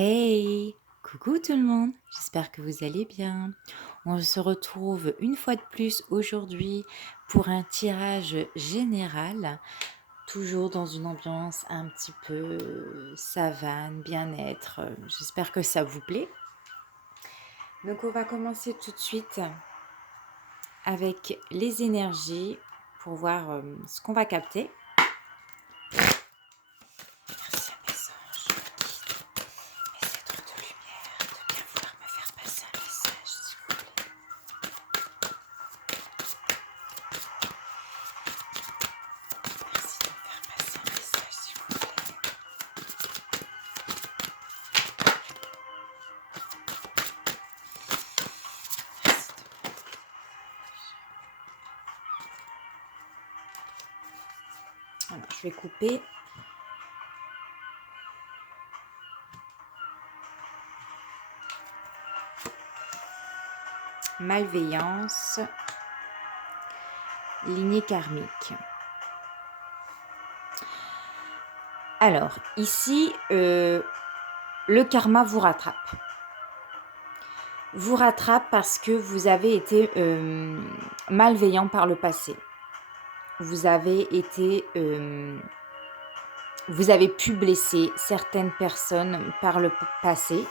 Hey! Coucou tout le monde, j'espère que vous allez bien. On se retrouve une fois de plus aujourd'hui pour un tirage général, toujours dans une ambiance un petit peu savane, bien-être. J'espère que ça vous plaît. Donc on va commencer tout de suite avec les énergies pour voir ce qu'on va capter. Merci à mes anges, mes êtres de lumière, de bien vouloir me faire passer un message, s'il vous plaît. Merci de me faire passer un message, s'il vous plaît. Merci de... Alors, je vais couper. Malveillance, lignée karmique. Alors, ici, le karma vous rattrape. Vous rattrape parce que vous avez été malveillant par le passé. Vous avez été... vous avez pu blesser certaines personnes par le passé,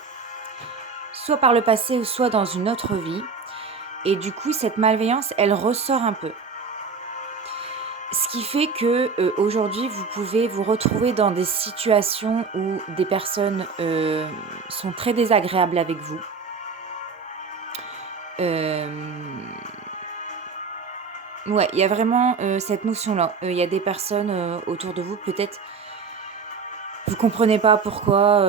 soit par le passé ou soit dans une autre vie. Et du coup, cette malveillance, elle ressort un peu. Ce qui fait que aujourd'hui, vous pouvez vous retrouver dans des situations où des personnes sont très désagréables avec vous. Ouais, il y a vraiment cette notion-là. Il y a des personnes autour de vous, peut-être, vous ne comprenez pas pourquoi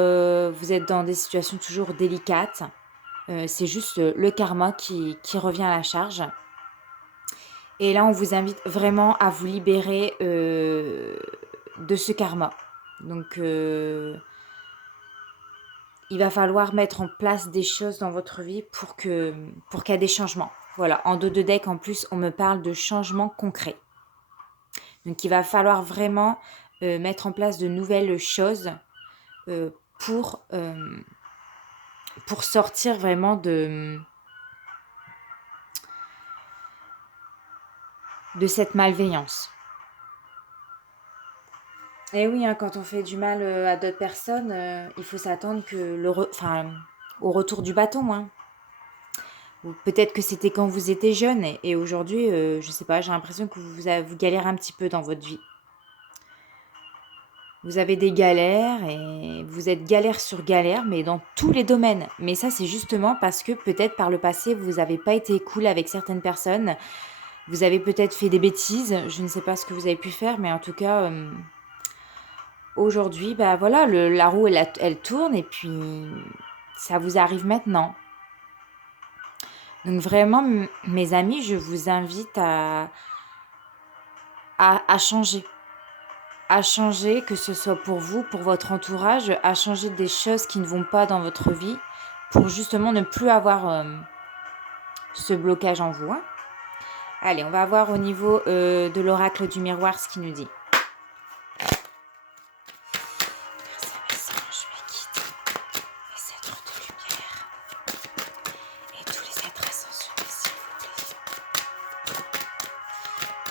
vous êtes dans des situations toujours délicates. C'est juste le karma qui revient à la charge. Et là, on vous invite vraiment à vous libérer de ce karma. Donc, il va falloir mettre en place des choses dans votre vie pour qu'il y ait des changements. Voilà, en dos de deck, en plus, on me parle de changements concrets. Donc, il va falloir vraiment mettre en place de nouvelles choses pour sortir vraiment de cette malveillance. Et oui, hein, quand on fait du mal à d'autres personnes, il faut s'attendre que au retour du bâton. Hein. Ou peut-être que c'était quand vous étiez jeune et aujourd'hui, je sais pas, j'ai l'impression que vous galérez un petit peu dans votre vie. Vous avez des galères et vous êtes galère sur galère, mais dans tous les domaines. Mais ça, c'est justement parce que peut-être par le passé, vous n'avez pas été cool avec certaines personnes. Vous avez peut-être fait des bêtises. Je ne sais pas ce que vous avez pu faire, mais en tout cas, aujourd'hui, bah voilà, la roue, elle tourne et puis ça vous arrive maintenant. Donc vraiment, mes amis, je vous invite à changer. À changer, que ce soit pour vous, pour votre entourage, à changer des choses qui ne vont pas dans votre vie pour justement ne plus avoir ce blocage en vous. Hein. Allez, on va voir au niveau de l'oracle du miroir ce qu'il nous dit. Merci à mes anges, mes guides, mes êtres de lumière et tous les êtres ascensionnés, s'il vous plaît.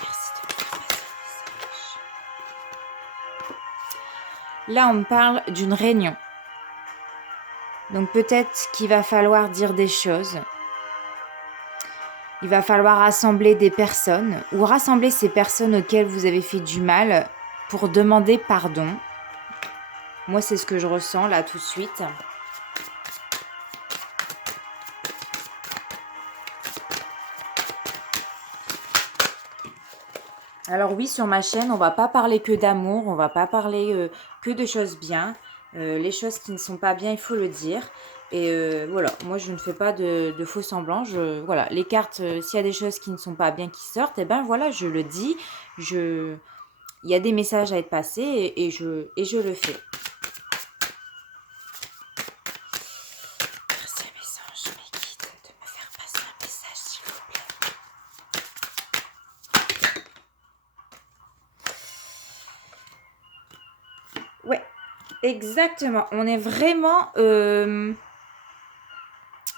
Merci de me faire passer un message. Là, on me parle d'une réunion. Donc peut-être qu'il va falloir dire des choses. Il va falloir rassembler des personnes ou rassembler ces personnes auxquelles vous avez fait du mal pour demander pardon. Moi, c'est ce que je ressens là tout de suite. Alors oui, sur ma chaîne, on va pas parler que d'amour, on va pas parler que de choses bien. Les choses qui ne sont pas bien, il faut le dire. Et voilà, moi je ne fais pas de faux semblants. Voilà, les cartes, s'il y a des choses qui ne sont pas bien qui sortent, et ben voilà, je le dis. Il y a des messages à être passés et je le fais. Merci à mes anges, mes guides, de me faire passer un message, s'il vous plaît. Ouais. Exactement. On est vraiment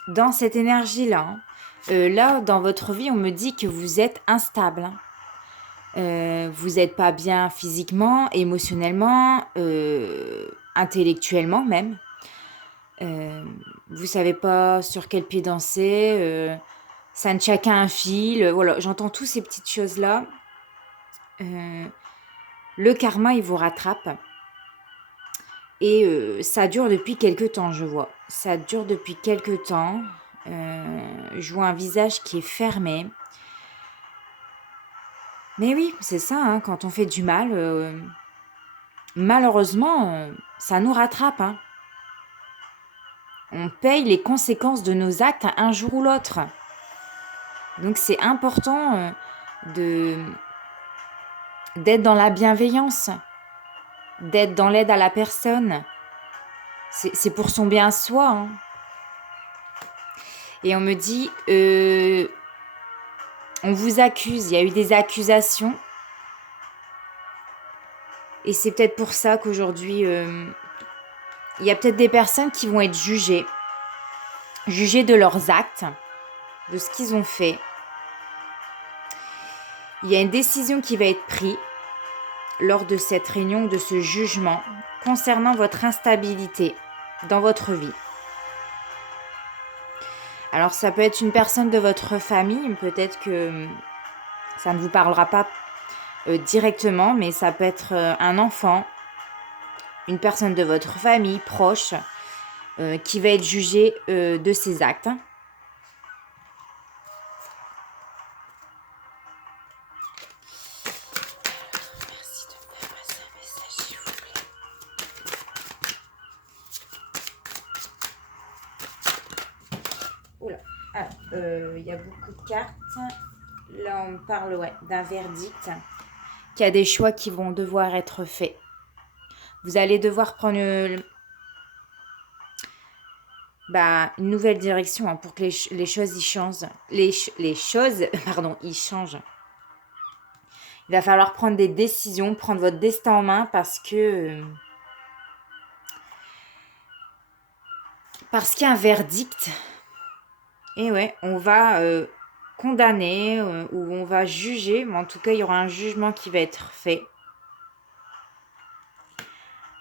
dans cette énergie-là, hein. Là, dans votre vie, on me dit que vous êtes instable, hein. Vous n'êtes pas bien physiquement, émotionnellement, intellectuellement même. Vous savez pas sur quel pied danser. Ça ne tient qu'à un fil. Voilà, j'entends toutes ces petites choses-là. Le karma, il vous rattrape. Et ça dure depuis quelque temps, je vois. Ça dure depuis quelque temps. Je vois un visage qui est fermé. Mais oui, c'est ça, hein, quand on fait du mal, malheureusement, ça nous rattrape, hein. On paye les conséquences de nos actes un jour ou l'autre. Donc c'est important de d'être dans la bienveillance, d'être dans l'aide à la personne. C'est pour son bien à soi, hein. Et on me dit, on vous accuse, il y a eu des accusations. Et c'est peut-être pour ça qu'aujourd'hui, il y a peut-être des personnes qui vont être jugées de leurs actes, de ce qu'ils ont fait. Il y a une décision qui va être prise lors de cette réunion, de ce jugement, concernant votre instabilité dans votre vie. Alors ça peut être une personne de votre famille, peut-être que ça ne vous parlera pas directement, mais ça peut être un enfant, une personne de votre famille proche, qui va être jugée de ses actes. Merci de me faire passer un message, s'il vous plaît. Oula, il y a beaucoup de cartes. Là, on parle d'un verdict, qu'il y a des choix qui vont devoir être faits. Vous allez devoir prendre une nouvelle direction, hein, pour que les choses y changent. Les choses, pardon, y changent. Il va falloir prendre des décisions, prendre votre destin en main parce qu'il y a un verdict. Et ouais, on va condamner ou on va juger, mais en tout cas, il y aura un jugement qui va être fait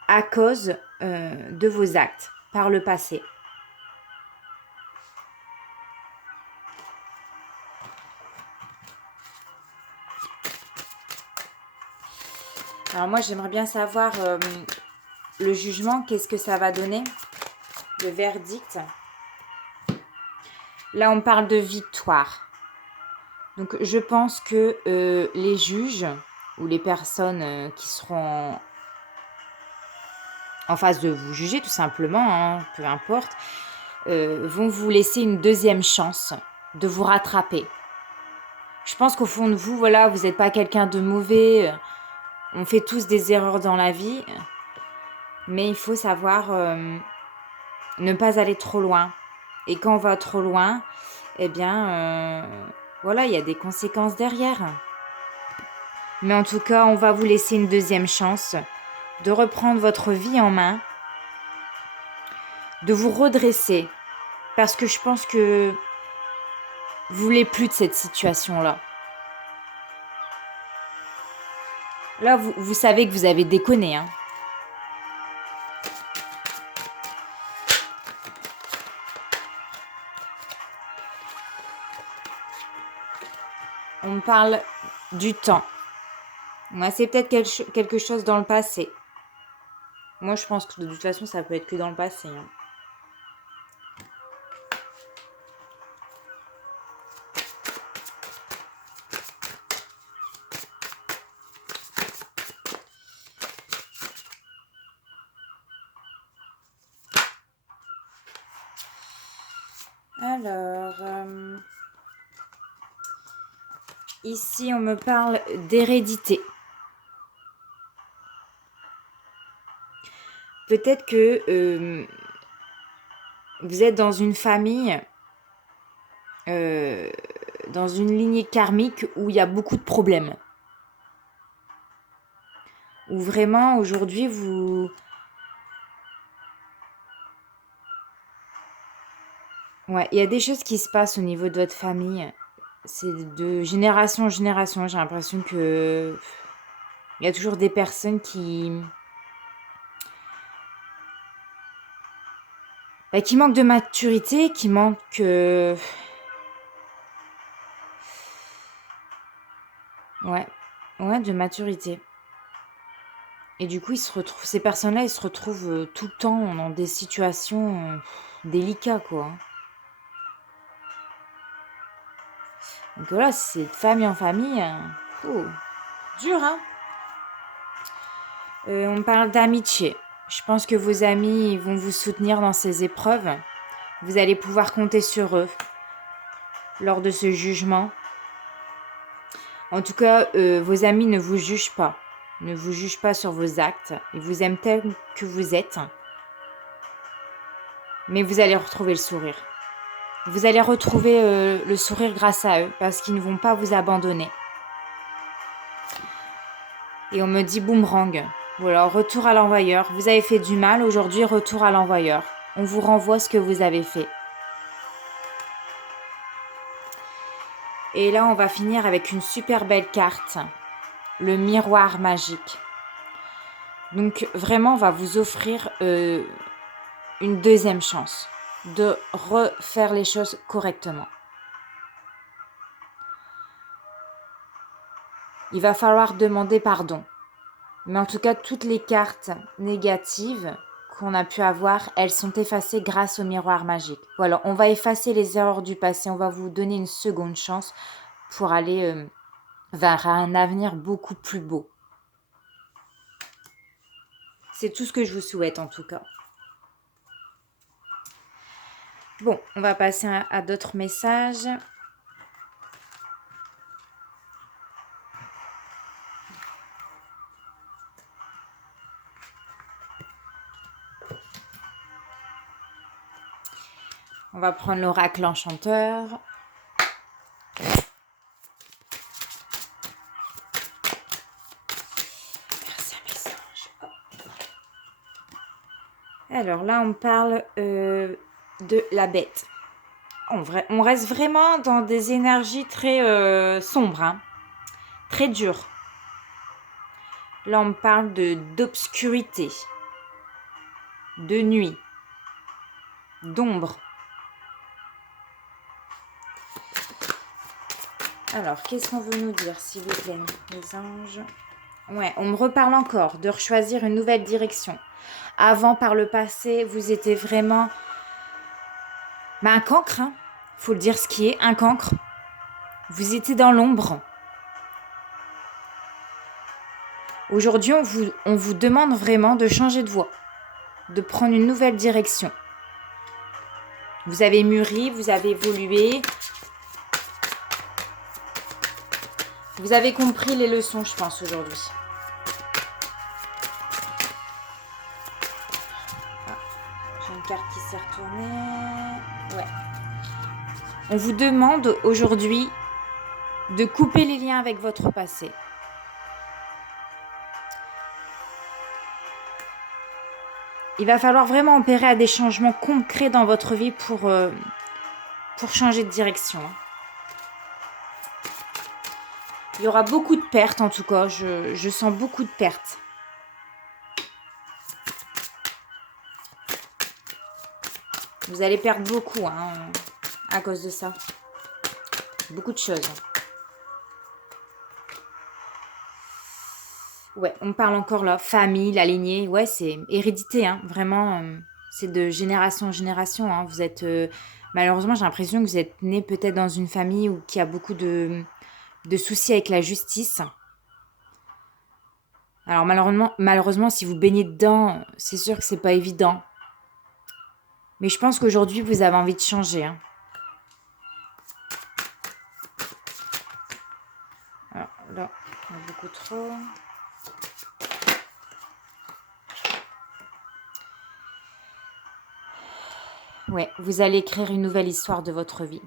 à cause de vos actes par le passé. Alors moi, j'aimerais bien savoir le jugement, qu'est-ce que ça va donner, le verdict. Là, on parle de victoire. Donc, je pense que les juges ou les personnes qui seront en face de vous juger, tout simplement, hein, peu importe, vont vous laisser une deuxième chance de vous rattraper. Je pense qu'au fond de vous, voilà, vous n'êtes pas quelqu'un de mauvais. On fait tous des erreurs dans la vie. Mais il faut savoir ne pas aller trop loin. Et quand on va trop loin, eh bien, voilà, il y a des conséquences derrière. Mais en tout cas, on va vous laisser une deuxième chance de reprendre votre vie en main, de vous redresser. Parce que je pense que vous voulez plus de cette situation-là. Là, vous savez que vous avez déconné, hein. On me parle du temps. Moi, c'est peut-être quelque chose dans le passé. Moi, je pense que de toute façon, ça peut être que dans le passé, hein. Alors, ici, on me parle d'hérédité. Peut-être que vous êtes dans une famille, dans une lignée karmique où il y a beaucoup de problèmes. Où vraiment, aujourd'hui, vous Ouais, il y a des choses qui se passent au niveau de votre famille. C'est de génération en génération. J'ai l'impression que il y a toujours des personnes qui manquent de maturité, qui manquent ouais, ouais, de maturité. Et du coup, ces personnes-là, ils se retrouvent tout le temps dans des situations délicates, quoi, hein. Donc voilà, c'est de famille en famille. Dur, hein. On parle d'amitié. Je pense que vos amis vont vous soutenir dans ces épreuves. Vous allez pouvoir compter sur eux lors de ce jugement. En tout cas, vos amis ne vous jugent pas. Ne vous jugent pas sur vos actes. Ils vous aiment tel que vous êtes. Mais vous allez retrouver le sourire. Vous allez retrouver le sourire grâce à eux parce qu'ils ne vont pas vous abandonner. Et on me dit boomerang. Voilà, retour à l'envoyeur. Vous avez fait du mal, aujourd'hui retour à l'envoyeur. On vous renvoie ce que vous avez fait. Et là, on va finir avec une super belle carte. Le miroir magique. Donc vraiment, on va vous offrir une deuxième chance de refaire les choses correctement. Il va falloir demander pardon. Mais en tout cas, toutes les cartes négatives qu'on a pu avoir, elles sont effacées grâce au miroir magique. Voilà, on va effacer les erreurs du passé, on va vous donner une seconde chance pour aller vers un avenir beaucoup plus beau. C'est tout ce que je vous souhaite en tout cas. Bon, on va passer à d'autres messages. On va prendre l'oracle enchanteur. Merci à mes anges. Alors là, on parle de la bête. On reste vraiment dans des énergies très sombres, hein, très dures. Là, on parle d'obscurité, de nuit, d'ombre. Alors, qu'est-ce qu'on veut nous dire, s'il vous plaît, les anges? Ouais, on me reparle encore de choisir une nouvelle direction. Avant, par le passé, vous étiez vraiment un cancre, hein. Faut le dire ce qui est, un cancre. Vous étiez dans l'ombre. Aujourd'hui, on vous demande vraiment de changer de voie, de prendre une nouvelle direction. Vous avez mûri, vous avez évolué. Vous avez compris les leçons, je pense, aujourd'hui. J'ai une carte qui s'est retournée. Ouais. On vous demande aujourd'hui de couper les liens avec votre passé. Il va falloir vraiment opérer à des changements concrets dans votre vie pour changer de direction. Il y aura beaucoup de pertes en tout cas, je sens beaucoup de pertes. Vous allez perdre beaucoup à cause de ça. Beaucoup de choses. Ouais, on parle encore là, famille, la lignée, ouais, c'est hérédité, hein, vraiment, c'est de génération en génération, hein. Vous êtes, malheureusement, j'ai l'impression que vous êtes né peut-être dans une famille où qui a beaucoup de soucis avec la justice. Alors malheureusement, si vous baignez dedans, c'est sûr que c'est pas évident. Mais je pense qu'aujourd'hui, vous avez envie de changer, hein. Alors là, on a beaucoup trop. Ouais, vous allez écrire une nouvelle histoire de votre vie.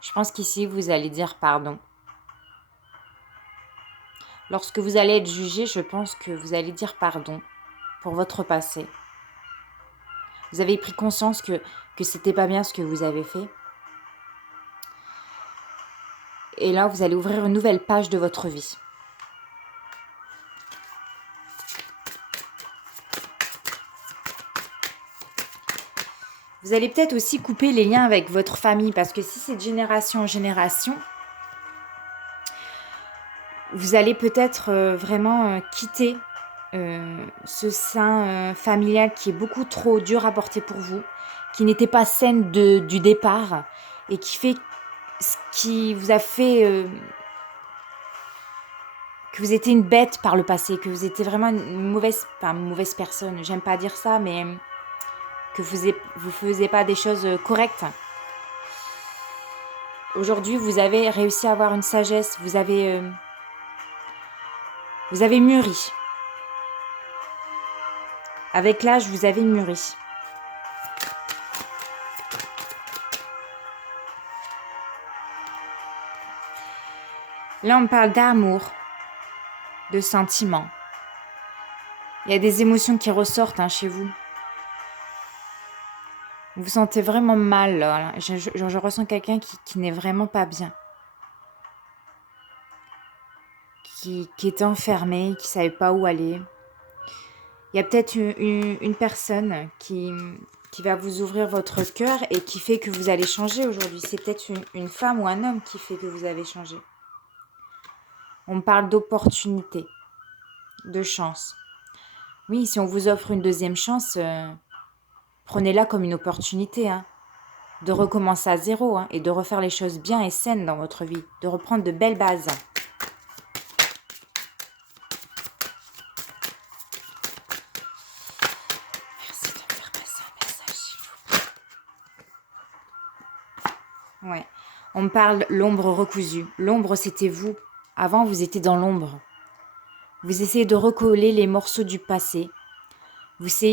Je pense qu'ici, vous allez dire pardon. Lorsque vous allez être jugé, je pense que vous allez dire pardon pour votre passé. Vous avez pris conscience que c'était pas bien ce que vous avez fait. Et là, vous allez ouvrir une nouvelle page de votre vie. Vous allez peut-être aussi couper les liens avec votre famille, parce que si c'est de génération en génération, vous allez peut-être vraiment quitter ce sein familial qui est beaucoup trop dur à porter pour vous, qui n'était pas saine du départ et qui vous a fait que vous étiez une bête par le passé, que vous étiez vraiment une mauvaise personne. J'aime pas dire ça, mais que vous faisiez pas des choses correctes. Aujourd'hui, vous avez réussi à avoir une sagesse, vous avez mûri. Avec l'âge, vous avez mûri. Là, on parle d'amour, de sentiments. Il y a des émotions qui ressortent chez vous. Vous vous sentez vraiment mal. Là. Je ressens quelqu'un qui n'est vraiment pas bien. Qui était enfermé, qui ne savait pas où aller. Il y a peut-être une personne qui va vous ouvrir votre cœur et qui fait que vous allez changer aujourd'hui. C'est peut-être une femme ou un homme qui fait que vous avez changé. On parle d'opportunité, de chance. Oui, si on vous offre une deuxième chance, prenez-la comme une opportunité, de recommencer à zéro et de refaire les choses bien et saines dans votre vie, de reprendre de belles bases. Merci de me faire passer un message, s'il vous plaît. Ouais. On me parle l'ombre recousue. L'ombre, c'était vous. Avant, vous étiez dans l'ombre. Vous essayez de recoller les morceaux du passé. Vous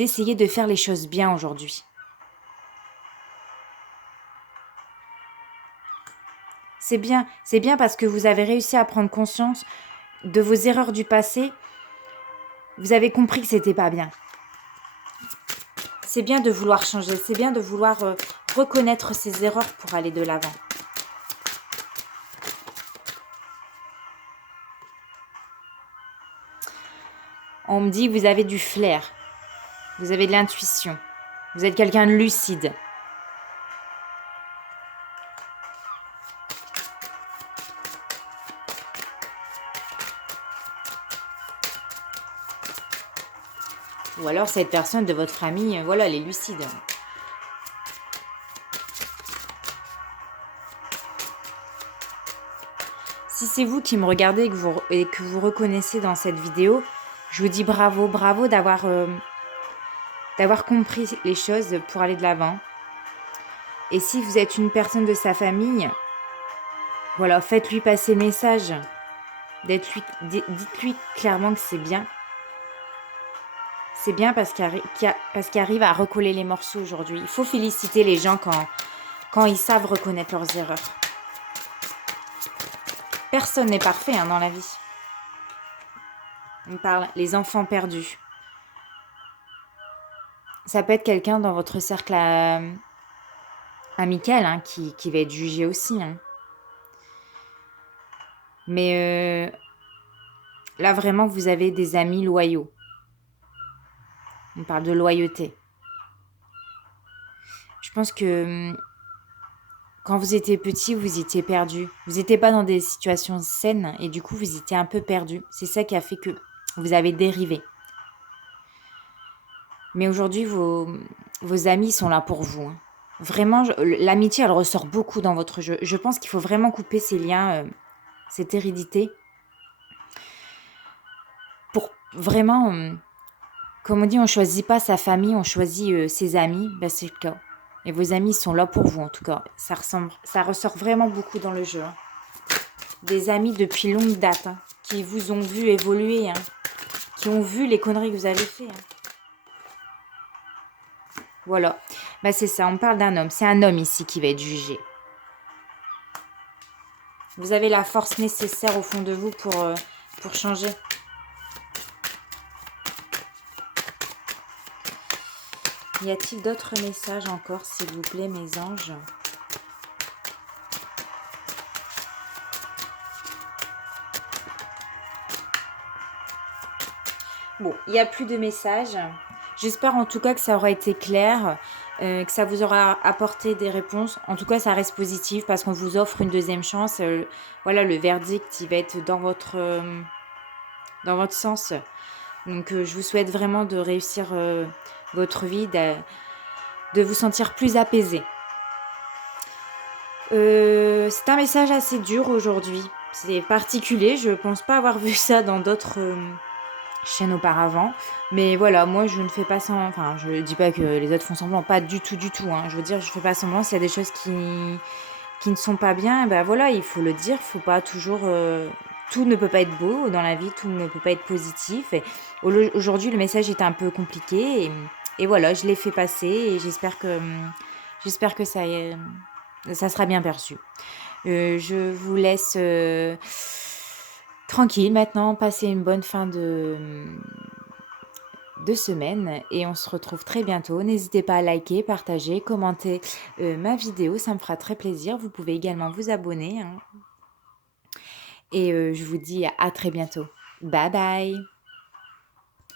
essayez de faire les choses bien aujourd'hui. C'est bien parce que vous avez réussi à prendre conscience de vos erreurs du passé. Vous avez compris que c'était pas bien. C'est bien de vouloir changer, c'est bien de vouloir reconnaître ses erreurs pour aller de l'avant. On me dit que vous avez du flair, vous avez de l'intuition, vous êtes quelqu'un de lucide. Ou alors cette personne de votre famille, voilà, elle est lucide. Si c'est vous qui me regardez et que vous reconnaissez dans cette vidéo, je vous dis bravo d'avoir compris les choses pour aller de l'avant. Et si vous êtes une personne de sa famille, voilà, faites-lui passer le message. Dites-lui clairement que c'est bien. C'est bien parce qu'il arrive à recoller les morceaux aujourd'hui. Il faut féliciter les gens quand ils savent reconnaître leurs erreurs. Personne n'est parfait dans la vie. On parle les enfants perdus. Ça peut être quelqu'un dans votre cercle amical qui va être jugé aussi. Mais là, vraiment, vous avez des amis loyaux. On parle de loyauté. Je pense que quand vous étiez petit, vous étiez perdu. Vous n'étiez pas dans des situations saines et du coup, vous étiez un peu perdu. C'est ça qui a fait que vous avez dérivé. Mais aujourd'hui, vos amis sont là pour vous. Vraiment, l'amitié, elle ressort beaucoup dans votre jeu. Je pense qu'il faut vraiment couper ces liens, cette hérédité. Pour vraiment, comme on dit, on ne choisit pas sa famille, on choisit ses amis. Ben, c'est le cas. Et vos amis sont là pour vous, en tout cas. Ça ressort vraiment beaucoup dans le jeu. Des amis depuis longue date, qui vous ont vu évoluer, qui ont vu les conneries que vous avez fait. Voilà. Ben, c'est ça, on parle d'un homme. C'est un homme ici qui va être jugé. Vous avez la force nécessaire au fond de vous pour changer. Y a-t-il d'autres messages encore, s'il vous plaît, mes anges? Bon, il n'y a plus de messages. J'espère en tout cas que ça aura été clair, que ça vous aura apporté des réponses. En tout cas, ça reste positif parce qu'on vous offre une deuxième chance. Voilà, le verdict, il va être dans votre sens. Donc, je vous souhaite vraiment de réussir votre vie, de vous sentir plus apaisé. C'est un message assez dur aujourd'hui. C'est particulier. Je pense pas avoir vu ça dans d'autres chaînes auparavant. Mais voilà, moi je ne fais pas semblant. Enfin, je dis pas que les autres font semblant, pas du tout, du tout. Hein. Je veux dire, je fais pas semblant. S'il y a des choses qui ne sont pas bien, ben voilà, il faut le dire. Faut pas toujours. Tout ne peut pas être beau dans la vie, tout ne peut pas être positif. Et aujourd'hui, le message est un peu compliqué. Et voilà, je l'ai fait passer et j'espère que ça sera bien perçu. Je vous laisse tranquille maintenant, passer une bonne fin de semaine et on se retrouve très bientôt. N'hésitez pas à liker, partager, commenter ma vidéo, ça me fera très plaisir. Vous pouvez également vous abonner, hein. Et je vous dis à très bientôt. Bye bye!